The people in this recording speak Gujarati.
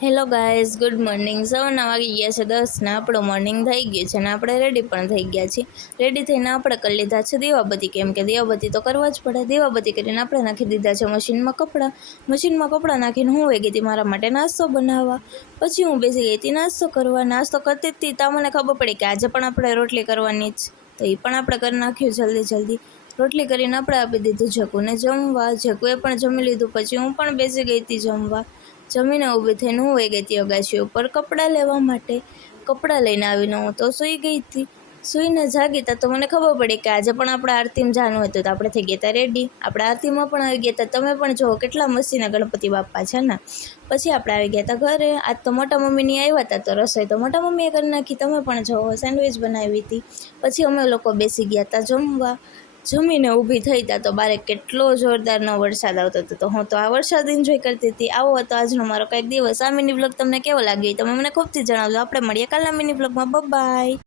Hello guys, good morning. સવારના વાગી ગયા છે 10 ને આપણો મોર્નિંગ થઈ ગયું છે ને આપણે રેડી પણ થઈ ગયા છીએ. રેડી થઈને આપણે કરી લીધા છે દીવાબત્તી, કેમ કે દીવાબત્તી તો કરવા જ પડે. દીવાબત્તી કરીને આપણે નાખી દીધા છે મશીનમાં કપડાં નાખીને હું વહી ગઈ હતી મારા માટે નાસ્તો બનાવવા. પછી હું બેસી ગઈ હતી નાસ્તો કરવા. નાસ્તો કરતી હતી ત્યાં મને ખબર પડી કે આજે પણ આપણે રોટલી કરવાની જ, તો એ પણ આપણે કરી નાખ્યું જલ્દી. રોટલી કરીને આપણે આપી દીધું જકુને જમવા. જકુએ પણ જમી લીધું. પછી હું પણ બેસી ગઈ હતી જમવા. જમીને ઊભી થઈને હું વહી ગઈ હતી અગાશી ઉપર કપડાં લેવા માટે. કપડાં લઈને આવીને હું તો સૂઈ ગઈ હતી. સૂઈને જાગી તા તો મને ખબર પડી કે આજે પણ આપણે આરતીમાં જવાનું હતું, તો આપણે થઈ ગયા હતા રેડી. આપણે આરતીમાં પણ આવી ગયા હતા. તમે પણ જુઓ કેટલા મસ્તીના ગણપતિ બાપ્પા છે ને. પછી આપણે આવી ગયા હતા ઘરે. આજ તો મોટા મમ્મીની આવ્યા હતા, તો રસોઈ તો મોટા મમ્મીએ કરી નાખી. તમે પણ જુઓ સેન્ડવિચ બનાવી હતી. પછી અમે લોકો બેસી ગયા હતા જમવા. જમીને ઊભી થઈ તા તો બારે કેટલો જોરદારનો વરસાદ આવતો હતો. તો હું તો આ વરસાદ એન્જોય કરતી હતી. આવો હતો આજનો મારો કંઈક દિવસ. આ મિની વ્લોગ તમને કેવો લાગ્યો તમે મને ખૂબથી જણાવજો. આપણે મળીએ કાલના મિની વ્લોગમાં. બાય.